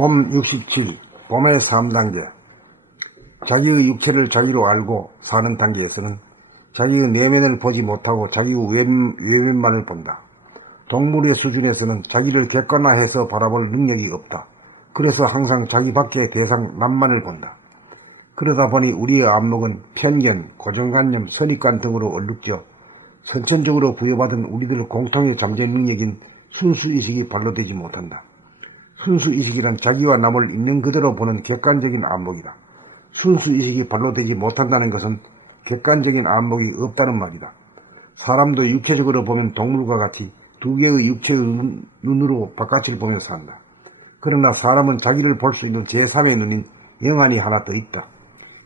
봄 67, 봄의 3단계. 자기의 육체를 자기로 알고 사는 단계에서는 자기의 내면을 보지 못하고 자기의 외면만을 본다. 동물의 수준에서는 자기를 객관화해서 바라볼 능력이 없다. 그래서 항상 자기 밖의 대상 남만을 본다. 그러다 보니 우리의 안목은 편견, 고정관념, 선입관 등으로 얼룩져 선천적으로 부여받은 우리들 공통의 잠재 능력인 순수의식이 발로되지 못한다. 순수의식이란 자기와 남을 있는 그대로 보는 객관적인 안목이다. 순수의식이 발로되지 못한다는 것은 객관적인 안목이 없다는 말이다. 사람도 육체적으로 보면 동물과 같이 두 개의 육체의 눈으로 바깥을 보며 산다. 그러나 사람은 자기를 볼 수 있는 제3의 눈인 영안이 하나 더 있다.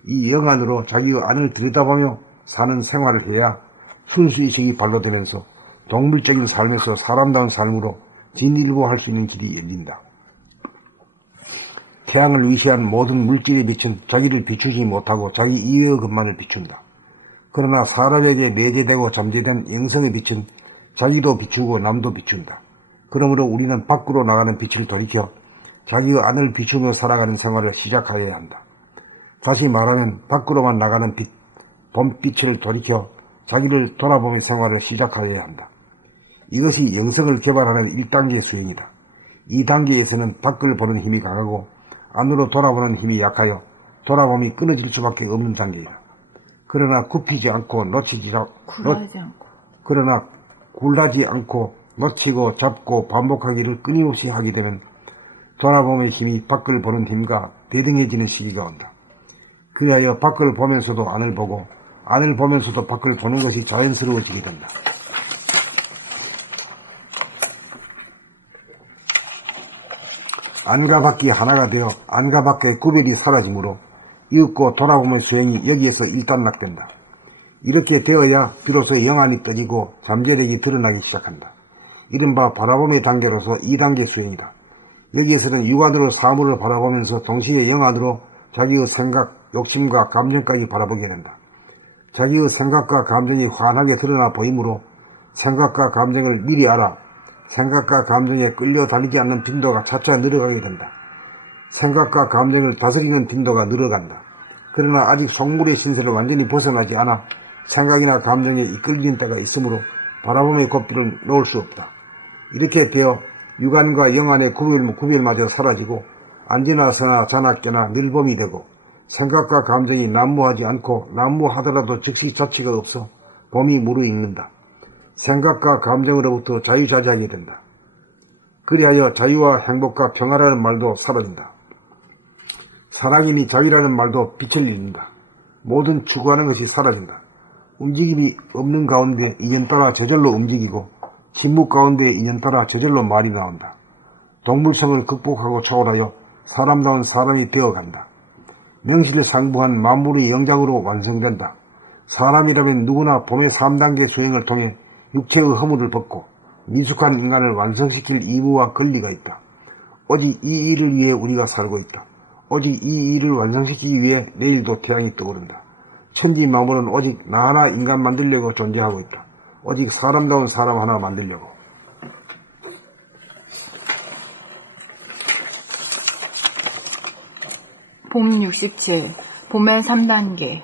이 영안으로 자기의 안을 들여다보며 사는 생활을 해야 순수의식이 발로되면서 동물적인 삶에서 사람다운 삶으로 진일보할 수 있는 길이 열린다. 태양을 위시한 모든 물질의 빛은 자기를 비추지 못하고 자기 이의 것만을 비춘다. 그러나 사람에게 내재되고 잠재된 영성의 빛은 자기도 비추고 남도 비춘다. 그러므로 우리는 밖으로 나가는 빛을 돌이켜 자기의 안을 비추며 살아가는 생활을 시작하여야 한다. 다시 말하면 밖으로만 나가는 빛, 봄빛을 돌이켜 자기를 돌아보며 생활을 시작하여야 한다. 이것이 영성을 개발하는 1단계 수행이다. 2단계에서는 밖을 보는 힘이 강하고 안으로 돌아보는 힘이 약하여 돌아봄이 끊어질 수밖에 없는 단계이다. 그러나 굽히지 않고 굴하지 않고 놓치고 잡고 반복하기를 끊임없이 하게 되면 돌아봄의 힘이 밖을 보는 힘과 대등해지는 시기가 온다. 그리하여 밖을 보면서도 안을 보고 안을 보면서도 밖을 보는 것이 자연스러워지게 된다. 안과 밖이 하나가 되어 안과 밖의 구별이 사라지므로 이윽고 돌아보면 수행이 여기에서 일단락된다. 이렇게 되어야 비로소 영안이 떠지고 잠재력이 드러나기 시작한다. 이른바 바라봄의 단계로서 2단계 수행이다. 여기에서는 육안으로 사물을 바라보면서 동시에 영안으로 자기의 생각, 욕심과 감정까지 바라보게 된다. 자기의 생각과 감정이 환하게 드러나 보이므로 생각과 감정을 미리 알아 생각과 감정에 끌려 다니지 않는 빈도가 차차 늘어가게 된다. 생각과 감정을 다스리는 빈도가 늘어간다. 그러나 아직 속물의 신세를 완전히 벗어나지 않아 생각이나 감정에 이끌리는 때가 있으므로 바라봄의 고삐를 놓을 수 없다. 이렇게 되어 육안과 영안의 구별마저 사라지고 앉으나 서나 자나 늘봄이 되고 생각과 감정이 난무하지 않고 난무하더라도 즉시 자취가 없어 봄이 무르익는다. 생각과 감정으로부터 자유자재하게 된다. 그리하여 자유와 행복과 평화라는 말도 사라진다. 사랑이니 자유라는 말도 빛을 잃는다. 모든 추구하는 것이 사라진다. 움직임이 없는 가운데 인연따라 저절로 움직이고 침묵 가운데 인연따라 저절로 말이 나온다. 동물성을 극복하고 초월하여 사람다운 사람이 되어간다. 명실상부한 만물의 영장으로 완성된다. 사람이라면 누구나 봄의 3단계 수행을 통해 육체의 허물을 벗고 미숙한 인간을 완성시킬 의무와 권리가 있다. 오직 이 일을 위해 우리가 살고 있다. 오직 이 일을 완성시키기 위해 내일도 태양이 떠오른다. 천지 만물은 오직 나 하나 인간 만들려고 존재하고 있다. 오직 사람다운 사람 하나 만들려고. 봄 67, 봄의 3단계.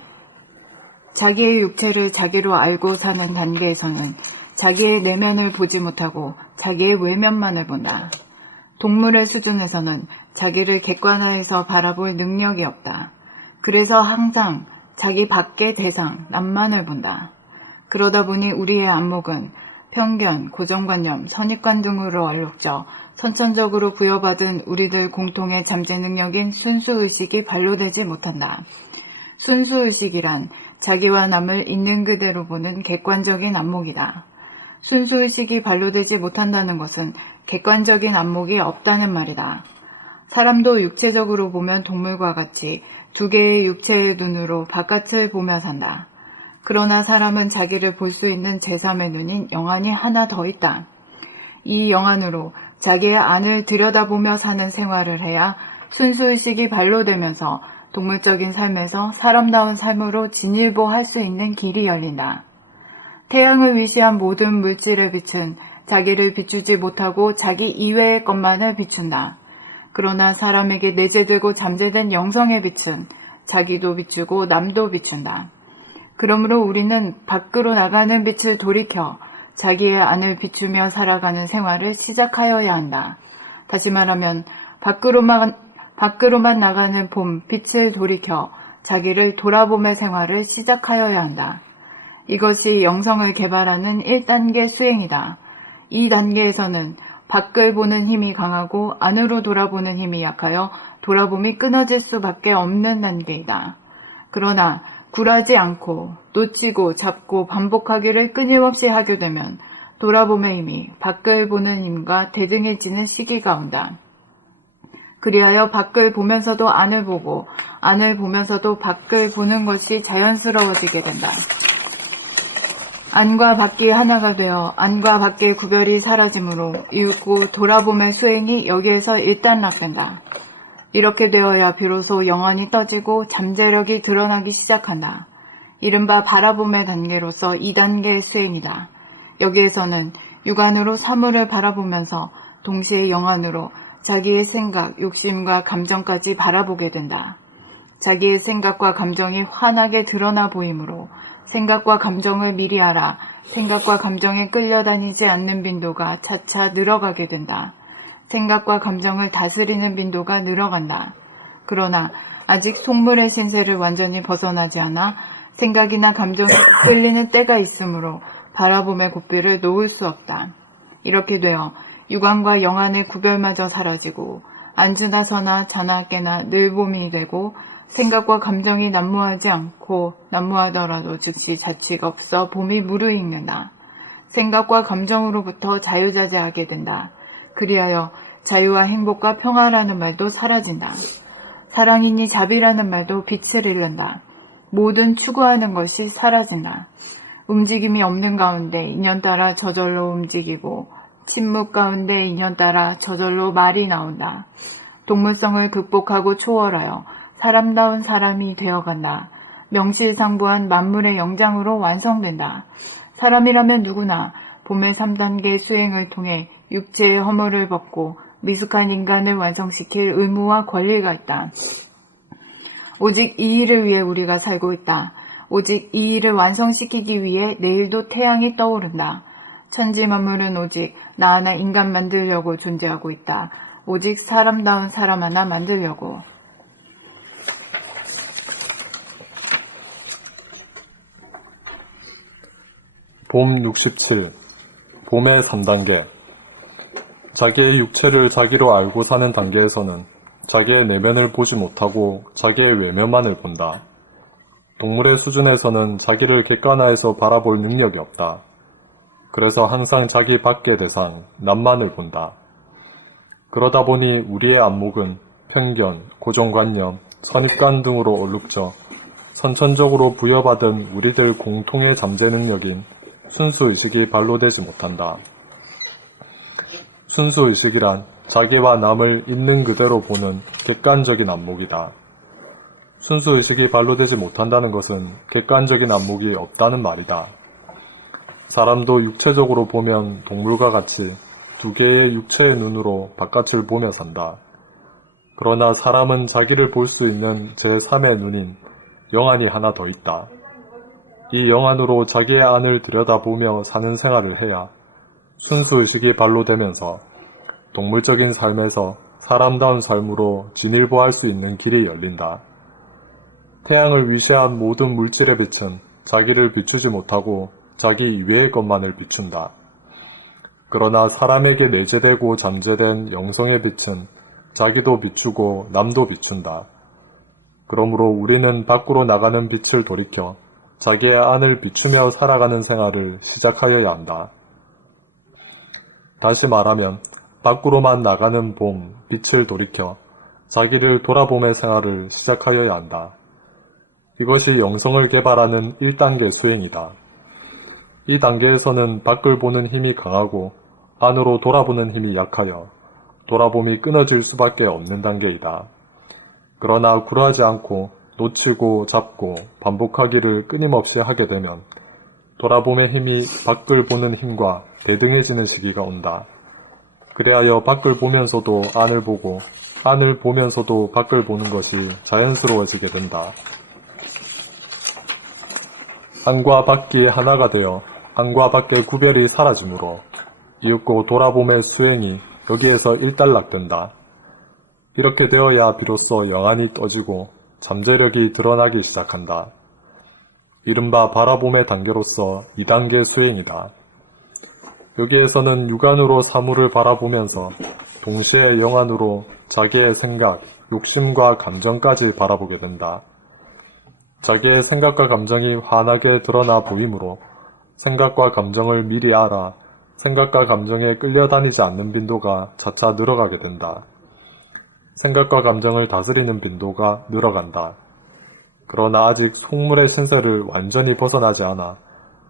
자기의 육체를 자기로 알고 사는 단계에서는 자기의 내면을 보지 못하고 자기의 외면만을 본다. 동물의 수준에서는 자기를 객관화해서 바라볼 능력이 없다. 그래서 항상 자기 밖의 대상, 남만을 본다. 그러다 보니 우리의 안목은 편견, 고정관념, 선입관 등으로 얼룩져 선천적으로 부여받은 우리들 공통의 잠재 능력인 순수의식이 발로되지 못한다. 순수의식이란 자기와 남을 있는 그대로 보는 객관적인 안목이다. 순수의식이 발로되지 못한다는 것은 객관적인 안목이 없다는 말이다. 사람도 육체적으로 보면 동물과 같이 두 개의 육체의 눈으로 바깥을 보며 산다. 그러나 사람은 자기를 볼 수 있는 제3의 눈인 영안이 하나 더 있다. 이 영안으로 자기의 안을 들여다보며 사는 생활을 해야 순수의식이 발로되면서 동물적인 삶에서 사람다운 삶으로 진일보할 수 있는 길이 열린다. 태양을 위시한 모든 물질의 빛은 자기를 비추지 못하고 자기 이외의 것만을 비춘다. 그러나 사람에게 내재되고 잠재된 영성의 빛은 자기도 비추고 남도 비춘다. 그러므로 우리는 밖으로 나가는 빛을 돌이켜 자기의 안을 비추며 살아가는 생활을 시작하여야 한다. 다시 말하면 밖으로만 나가는 봄, 빛을 돌이켜 자기를 돌아봄의 생활을 시작하여야 한다. 이것이 영성을 개발하는 1단계 수행이다. 이 단계에서는 밖을 보는 힘이 강하고 안으로 돌아보는 힘이 약하여 돌아봄이 끊어질 수밖에 없는 단계이다. 그러나 굴하지 않고 놓치고 잡고 반복하기를 끊임없이 하게 되면 돌아봄의 힘이 밖을 보는 힘과 대등해지는 시기가 온다. 그리하여 밖을 보면서도 안을 보고 안을 보면서도 밖을 보는 것이 자연스러워지게 된다. 안과 밖이 하나가 되어 안과 밖의 구별이 사라지므로 이윽고 돌아봄의 수행이 여기에서 일단락된다. 이렇게 되어야 비로소 영안이 떠지고 잠재력이 드러나기 시작한다. 이른바 바라봄의 단계로서 2단계의 수행이다. 여기에서는 육안으로 사물을 바라보면서 동시에 영안으로 자기의 생각, 욕심과 감정까지 바라보게 된다. 자기의 생각과 감정이 환하게 드러나 보이므로 생각과 감정을 미리 알아 생각과 감정에 끌려다니지 않는 빈도가 차차 늘어가게 된다. 생각과 감정을 다스리는 빈도가 늘어간다. 그러나 아직 속물의 신세를 완전히 벗어나지 않아 생각이나 감정에 끌리는 때가 있으므로 바라봄의 고삐를 놓을 수 없다. 이렇게 되어 육안과 영안의 구별마저 사라지고 앉으나 서나 자나 깨나 늘 봄이 되고 생각과 감정이 난무하지 않고 난무하더라도 즉시 자취가 없어 봄이 무르익는다. 생각과 감정으로부터 자유자재하게 된다. 그리하여 자유와 행복과 평화라는 말도 사라진다. 사랑이니 자비라는 말도 빛을 잃는다. 모든 추구하는 것이 사라진다. 움직임이 없는 가운데 인연따라 저절로 움직이고 침묵 가운데 인연따라 저절로 말이 나온다. 동물성을 극복하고 초월하여 사람다운 사람이 되어간다. 명실상부한 만물의 영장으로 완성된다. 사람이라면 누구나 봄의 3단계 수행을 통해 육체의 허물을 벗고 미숙한 인간을 완성시킬 의무와 권리가 있다. 오직 이 일을 위해 우리가 살고 있다. 오직 이 일을 완성시키기 위해 내일도 태양이 떠오른다. 천지 만물은 오직 나 하나 인간 만들려고 존재하고 있다. 오직 사람다운 사람 하나 만들려고. 봄 67. 봄의 3단계. 자기의 육체를 자기로 알고 사는 단계에서는 자기의 내면을 보지 못하고 자기의 외면만을 본다. 동물의 수준에서는 자기를 객관화해서 바라볼 능력이 없다. 그래서 항상 자기 밖의 대상, 남만을 본다. 그러다 보니 우리의 안목은 편견, 고정관념, 선입관 등으로 얼룩져 선천적으로 부여받은 우리들 공통의 잠재 능력인 순수의식이 발로되지 못한다. 순수의식이란 자기와 남을 있는 그대로 보는 객관적인 안목이다. 순수의식이 발로되지 못한다는 것은 객관적인 안목이 없다는 말이다. 사람도 육체적으로 보면 동물과 같이 두 개의 육체의 눈으로 바깥을 보며 산다. 그러나 사람은 자기를 볼 수 있는 제3의 눈인 영안이 하나 더 있다. 이 영안으로 자기의 안을 들여다보며 사는 생활을 해야 순수의식이 발로되면서 동물적인 삶에서 사람다운 삶으로 진일보할 수 있는 길이 열린다. 태양을 위시한 모든 물질의 빛은 자기를 비추지 못하고 자기 이외의 것만을 비춘다. 그러나 사람에게 내재되고 잠재된 영성의 빛은 자기도 비추고 남도 비춘다. 그러므로 우리는 밖으로 나가는 빛을 돌이켜 자기의 안을 비추며 살아가는 생활을 시작하여야 한다. 다시 말하면 밖으로만 나가는 봄, 빛을 돌이켜 자기를 돌아봄의 생활을 시작하여야 한다. 이것이 영성을 개발하는 1단계 수행이다. 이 단계에서는 밖을 보는 힘이 강하고 안으로 돌아보는 힘이 약하여 돌아봄이 끊어질 수밖에 없는 단계이다. 그러나 굴하지 않고 놓치고 잡고 반복하기를 끊임없이 하게 되면 돌아봄의 힘이 밖을 보는 힘과 대등해지는 시기가 온다. 그리하여 밖을 보면서도 안을 보고 안을 보면서도 밖을 보는 것이 자연스러워지게 된다. 안과 밖이 하나가 되어 안과 밖의 구별이 사라지므로 이윽고 돌아봄의 수행이 여기에서 일단락된다. 이렇게 되어야 비로소 영안이 떠지고 잠재력이 드러나기 시작한다. 이른바 바라봄의 단계로서 2단계 수행이다. 여기에서는 육안으로 사물을 바라보면서 동시에 영안으로 자기의 생각, 욕심과 감정까지 바라보게 된다. 자기의 생각과 감정이 환하게 드러나 보이므로 생각과 감정을 미리 알아 생각과 감정에 끌려다니지 않는 빈도가 차차 늘어가게 된다. 생각과 감정을 다스리는 빈도가 늘어간다. 그러나 아직 속물의 신세를 완전히 벗어나지 않아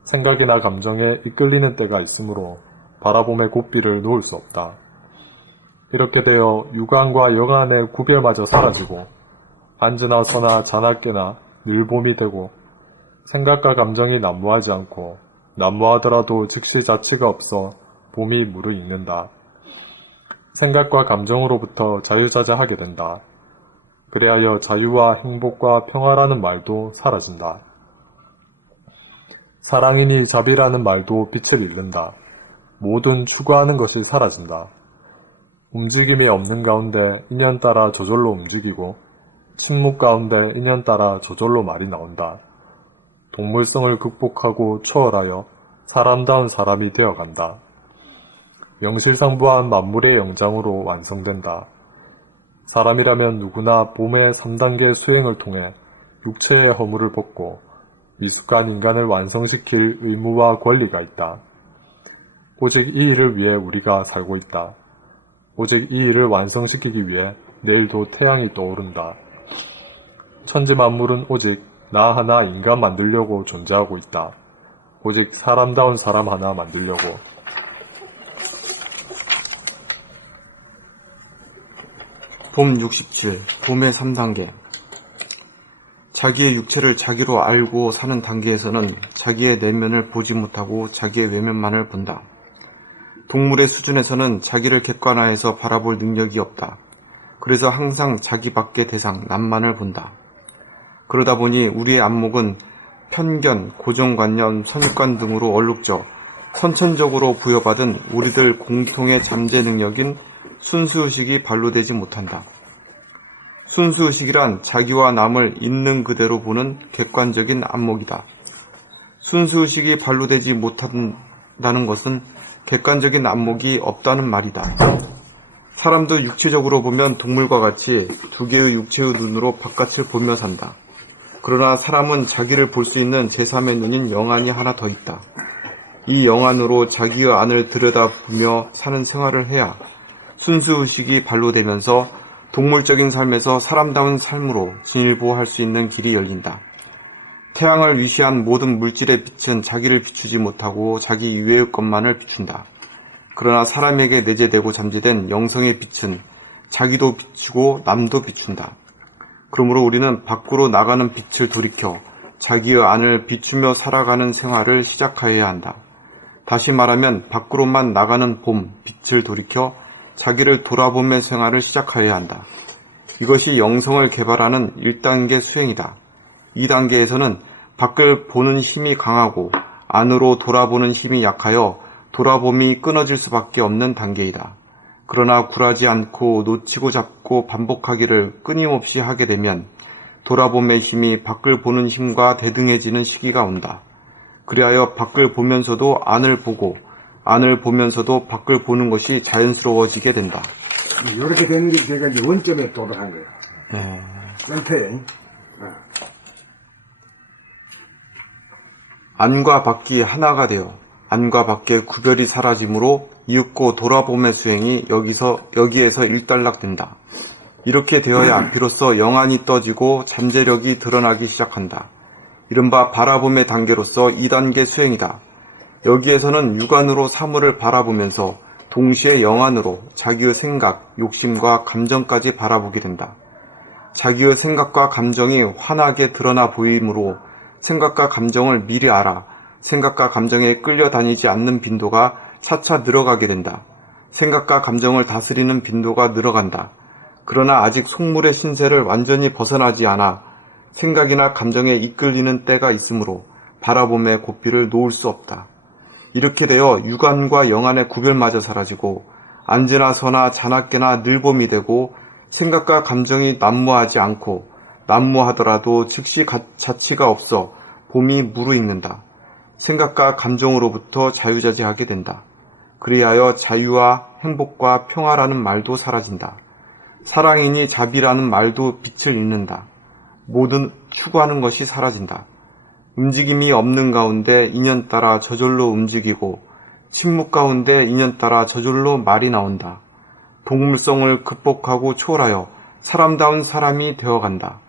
생각이나 감정에 이끌리는 때가 있으므로 바라봄의 고삐를 놓을 수 없다. 이렇게 되어 육안과 영안의 구별마저 사라지고 앉으나 서나 자나 깨나 늘 봄이 되고 생각과 감정이 난무하지 않고 난무하더라도 즉시 자취가 없어 봄이 무르익는다. 생각과 감정으로부터 자유자재하게 된다. 그리하여 자유와 행복과 평화라는 말도 사라진다. 사랑이니 자비라는 말도 빛을 잃는다. 모든 추구하는 것이 사라진다. 움직임이 없는 가운데 인연따라 저절로 움직이고 침묵 가운데 인연따라 저절로 말이 나온다. 동물성을 극복하고 초월하여 사람다운 사람이 되어간다. 명실상부한 만물의 영장으로 완성된다. 사람이라면 누구나 봄의 3단계 수행을 통해 육체의 허물을 벗고 미숙한 인간을 완성시킬 의무와 권리가 있다. 오직 이 일을 위해 우리가 살고 있다. 오직 이 일을 완성시키기 위해 내일도 태양이 떠오른다. 천지 만물은 오직 나 하나 인간 만들려고 존재하고 있다. 오직 사람다운 사람 하나 만들려고. 봄 67. 봄의 3단계. 자기의 육체를 자기로 알고 사는 단계에서는 자기의 내면을 보지 못하고 자기의 외면만을 본다. 동물의 수준에서는 자기를 객관화해서 바라볼 능력이 없다. 그래서 항상 자기 밖의 대상, 남만을 본다. 그러다 보니 우리의 안목은 편견, 고정관념, 선입관 등으로 얼룩져 선천적으로 부여받은 우리들 공통의 잠재 능력인 순수의식이 발로되지 못한다. 순수의식이란 자기와 남을 있는 그대로 보는 객관적인 안목이다. 순수의식이 발로되지 못한다는 것은 객관적인 안목이 없다는 말이다. 사람도 육체적으로 보면 동물과 같이 두 개의 육체의 눈으로 바깥을 보며 산다. 그러나 사람은 자기를 볼 수 있는 제3의 눈인 영안이 하나 더 있다. 이 영안으로 자기의 안을 들여다보며 사는 생활을 해야 순수의식이 발로되면서 동물적인 삶에서 사람다운 삶으로 진일보할 수 있는 길이 열린다. 태양을 위시한 모든 물질의 빛은 자기를 비추지 못하고 자기 이외의 것만을 비춘다. 그러나 사람에게 내재되고 잠재된 영성의 빛은 자기도 비추고 남도 비춘다. 그러므로 우리는 밖으로 나가는 빛을 돌이켜 자기의 안을 비추며 살아가는 생활을 시작하여야 한다. 다시 말하면 밖으로만 나가는 봄, 빛을 돌이켜 자기를 돌아보며 생활을 시작하여야 한다. 이것이 영성을 개발하는 1단계 수행이다. 2단계에서는 밖을 보는 힘이 강하고 안으로 돌아보는 힘이 약하여 돌아봄이 끊어질 수밖에 없는 단계이다. 그러나 굴하지 않고 놓치고 잡고 반복하기를 끊임없이 하게 되면 돌아봄의 힘이 밖을 보는 힘과 대등해지는 시기가 온다. 그리하여 밖을 보면서도 안을 보고 안을 보면서도 밖을 보는 것이 자연스러워지게 된다. 이렇게 되는 게 제가 이제 원점에 도달한 거예요. 네. 센터에. 안과 밖이 하나가 되어 안과 밖의 구별이 사라지므로 이윽고 돌아봄의 수행이 여기에서 일단락된다. 이렇게 되어야 비로소 영안이 떠지고 잠재력이 드러나기 시작한다. 이른바 바라봄의 단계로서 2단계 수행이다. 여기에서는 육안으로 사물을 바라보면서 동시에 영안으로 자기의 생각, 욕심과 감정까지 바라보게 된다. 자기의 생각과 감정이 환하게 드러나 보이므로 생각과 감정을 미리 알아 생각과 감정에 끌려다니지 않는 빈도가 차차 늘어가게 된다. 생각과 감정을 다스리는 빈도가 늘어간다. 그러나 아직 속물의 신세를 완전히 벗어나지 않아 생각이나 감정에 이끌리는 때가 있으므로 바라봄의 고삐를 놓을 수 없다. 이렇게 되어 육안과 영안의 구별마저 사라지고 앉으나 서나 자나깨나 늘봄이 되고 생각과 감정이 난무하지 않고 난무하더라도 즉시 자치가 없어 봄이 무르익는다. 생각과 감정으로부터 자유자재하게 된다. 그리하여 자유와 행복과 평화라는 말도 사라진다. 사랑이니 자비라는 말도 빛을 잃는다. 모든 추구하는 것이 사라진다. 움직임이 없는 가운데 인연 저절로 움직이고 침묵 가운데 인연 저절로 말이 나온다. 동물성을 극복하고 초월하여 사람다운 사람이 되어간다.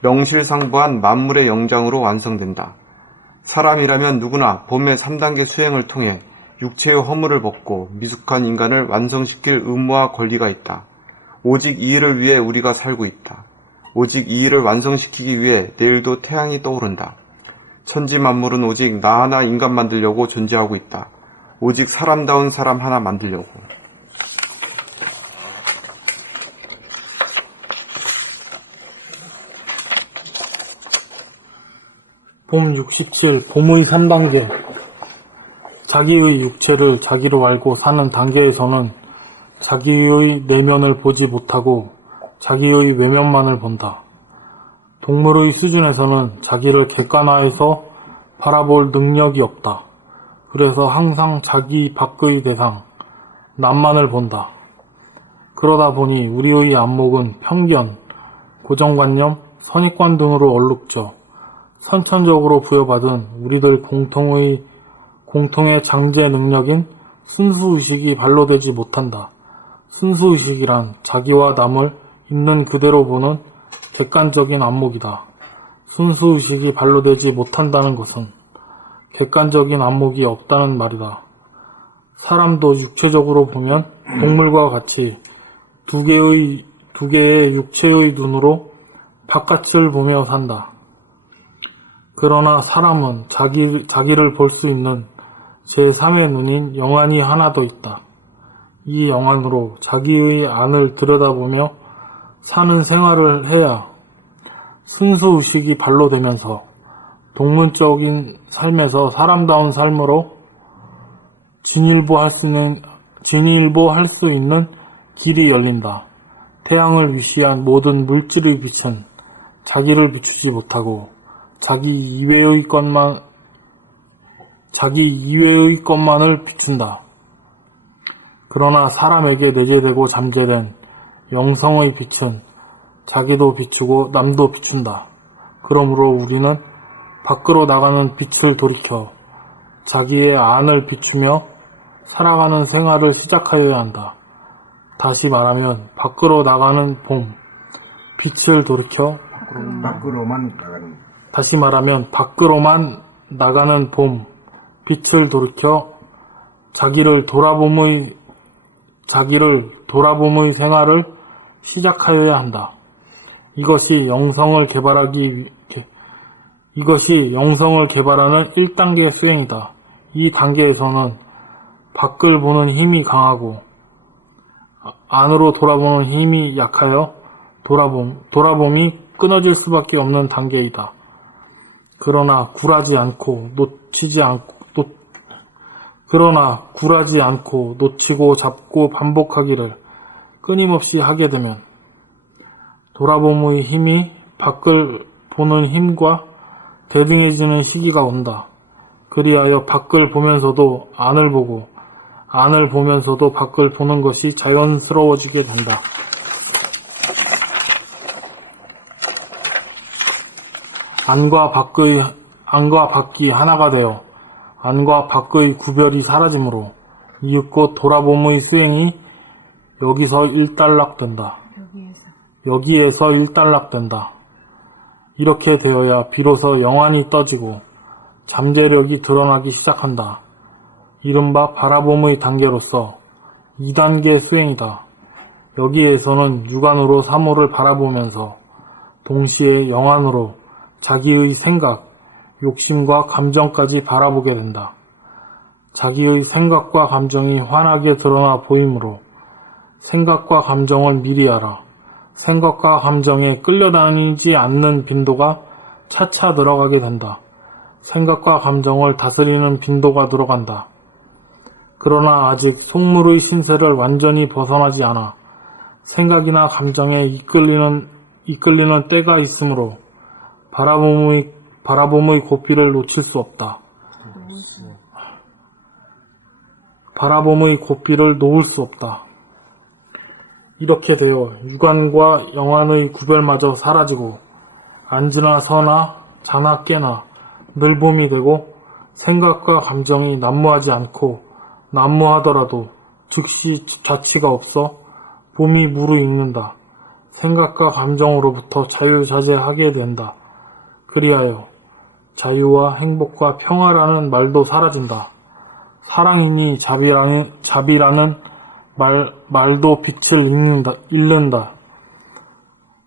명실상부한 만물의 영장으로 완성된다. 사람이라면 누구나 봄의 3단계 수행을 통해 육체의 허물을 벗고 미숙한 인간을 완성시킬 의무와 권리가 있다. 오직 이 일을 위해 우리가 살고 있다. 오직 이 일을 완성시키기 위해 내일도 태양이 떠오른다. 천지 만물은 오직 나 하나 인간 만들려고 존재하고 있다. 오직 사람다운 사람 하나 만들려고. 봄 67, 봄의 3단계. 자기의 육체를 자기로 알고 사는 단계에서는 자기의 내면을 보지 못하고 자기의 외면만을 본다. 동물의 수준에서는 자기를 객관화해서 바라볼 능력이 없다. 그래서 항상 자기 밖의 대상, 남만을 본다. 그러다 보니 우리의 안목은 편견, 고정관념, 선입관 등으로 얼룩져 선천적으로 부여받은 우리들 공통의 장제 능력인 순수의식이 발로되지 못한다. 순수의식이란 자기와 남을 있는 그대로 보는 객관적인 안목이다. 순수의식이 발로되지 못한다는 것은 객관적인 안목이 없다는 말이다. 사람도 육체적으로 보면 동물과 같이 두 개의 육체의 눈으로 바깥을 보며 산다. 그러나 사람은 자기를 볼 수 있는 제3의 눈인 영안이 하나 더 있다. 이 영안으로 자기의 안을 들여다보며 사는 생활을 해야 순수의식이 발로되면서 동문적인 삶에서 사람다운 삶으로 진일보할 수 있는 길이 열린다. 태양을 위시한 모든 물질의 빛은 자기를 비추지 못하고 자기 이외의 것만을 비춘다. 그러나 사람에게 내재되고 잠재된 영성의 빛은 자기도 비추고 남도 비춘다. 그러므로 우리는 밖으로 나가는 빛을 돌이켜 자기의 안을 비추며 살아가는 생활을 시작하여야 한다. 다시 말하면 밖으로 나가는 봄, 빛을 돌이켜 밖으로만 나가는 봄, 빛을 돌이켜 자기를 돌아봄의 생활을 시작하여야 한다. 이것이 영성을 개발하는 1단계 수행이다. 이 단계에서는 밖을 보는 힘이 강하고 안으로 돌아보는 힘이 약하여 돌아봄이 끊어질 수밖에 없는 단계이다. 그러나 굴하지 않고 놓치고 잡고 반복하기를 끊임없이 하게 되면 돌아봄의 힘이 밖을 보는 힘과 대등해지는 시기가 온다. 그리하여 밖을 보면서도 안을 보고 안을 보면서도 밖을 보는 것이 자연스러워지게 된다. 안과 밖이 하나가 되어 안과 밖의 구별이 사라지므로 이윽고 돌아봄의 수행이 여기서 일단락된다. 이렇게 되어야 비로소 영안이 떠지고 잠재력이 드러나기 시작한다. 이른바 바라봄의 단계로서 2단계 수행이다. 여기에서는 육안으로 사물을 바라보면서 동시에 영안으로 자기의 생각, 욕심과 감정까지 바라보게 된다. 자기의 생각과 감정이 환하게 드러나 보이므로 생각과 감정을 미리 알아. 생각과 감정에 끌려다니지 않는 빈도가 차차 들어가게 된다. 생각과 감정을 다스리는 빈도가 들어간다. 그러나 아직 속물의 신세를 완전히 벗어나지 않아 생각이나 감정에 이끌리는 때가 있으므로 바라봄의 고삐를 놓칠 수 없다. 바라봄의 고삐를 놓을 수 없다. 이렇게 되어 육안과 영안의 구별마저 사라지고 앉으나 서나 자나 깨나 늘 봄이 되고 생각과 감정이 난무하지 않고 난무하더라도 즉시 자취가 없어 봄이 무르익는다. 생각과 감정으로부터 자유자재하게 된다. 그리하여 자유와 행복과 평화라는 말도 사라진다. 사랑이니 자비라는 말도 빛을 잃는다.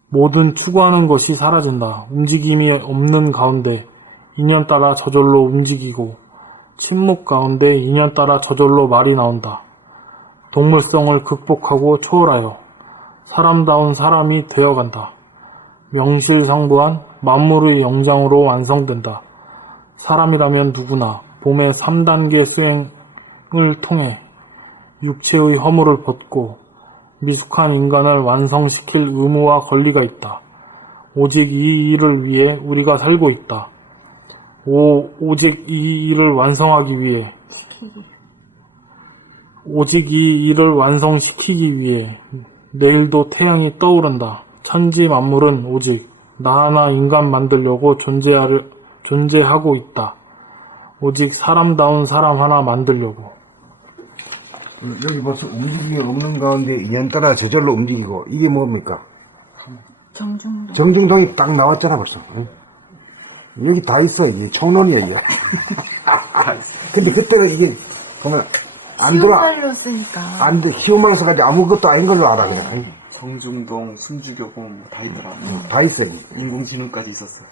모든 추구하는 것이 사라진다. 움직임이 없는 가운데 인연 따라 저절로 움직이고 침묵 가운데 인연 따라 저절로 말이 나온다. 동물성을 극복하고 초월하여 사람다운 사람이 되어간다. 명실상부한 만물의 영장으로 완성된다. 사람이라면 누구나 봄의 3단계 수행을 통해 육체의 허물을 벗고 미숙한 인간을 완성시킬 의무와 권리가 있다. 오직 이 일을 위해 우리가 살고 있다. 오직 이 일을 완성하기 위해 오직 이 일을 완성시키기 위해 내일도 태양이 떠오른다. 천지 만물은 오직 나 하나 인간 만들려고 존재하고 있다. 오직 사람다운 사람 하나 만들려고. 여기 벌써 움직임이 없는 가운데 인연 따라 저절로 움직이고 이게 뭡니까? 정중동. 정중동이 딱 나왔잖아 벌써. 응? 여기 다 있어. 이게 총론이야 이게. 근데 그때는 이게 보면 안 쉬운 들어. 말로 쓰니까. 안 돼. 쉬운 말로 써가지고 아무것도 아닌 걸로 알아 그냥. 응? 정중동, 순주교본 다 있더라. 다 있어. 인공지능까지 있었어.